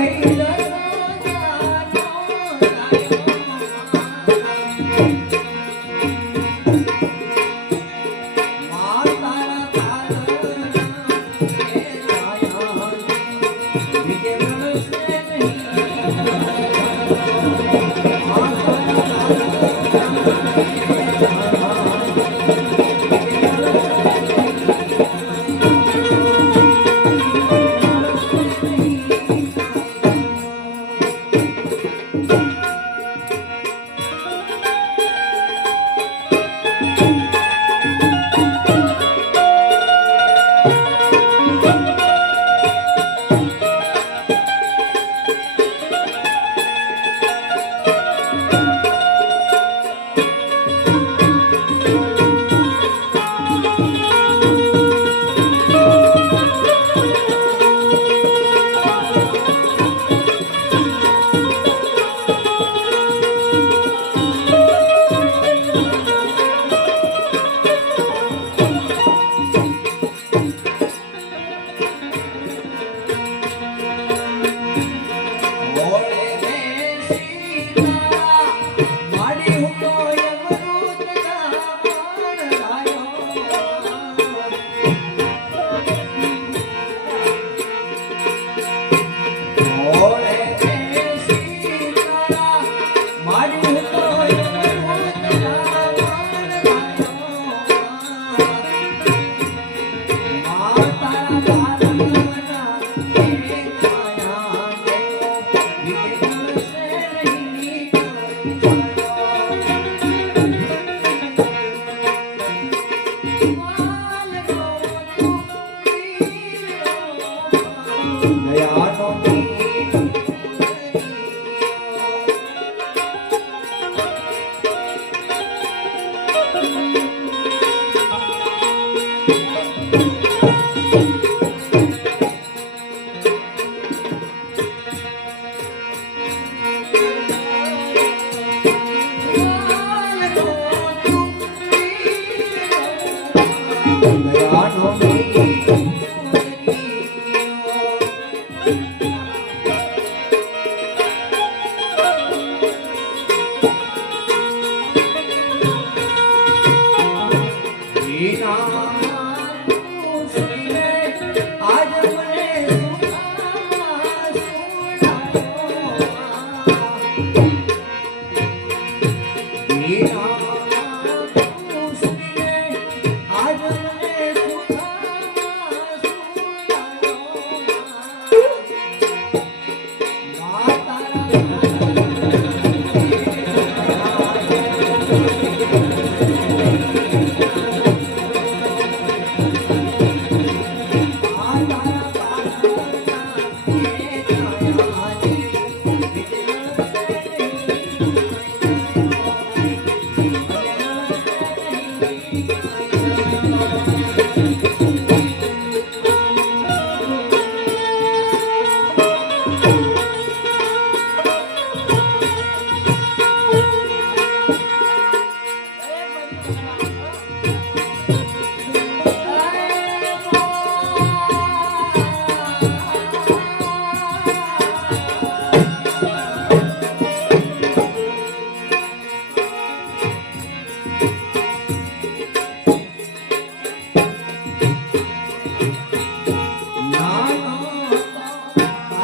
Hare Thank you.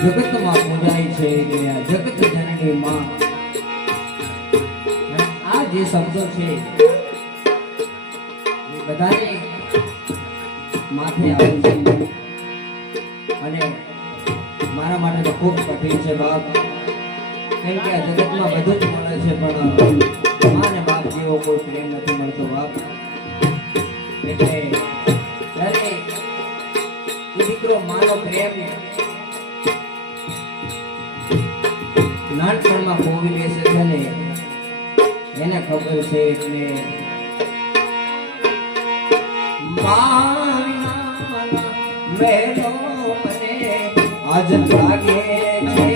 જગતમાં પૂજાય આ મારા માટે ખૂબ કઠિન છે બાપ. કેમ કે આ જગતમાં બધું જ મળે છે, પણ મા ને બાપ જેવો કોઈ પ્રેમ નથી મળતો બાપ. એટલે ત્યારે દીકરો માનો પ્રેમ નાનપણમાં ખોવી બેસે છે ને એને ખબર છે એટલે આજ લાગે છે.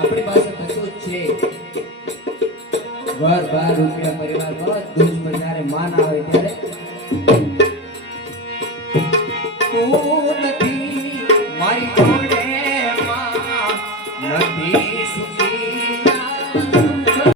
આપણી પાસે બધું જ છે. ઘર બાર રૂપિયા પરિવાર બધું જ જ્યારે માન આવે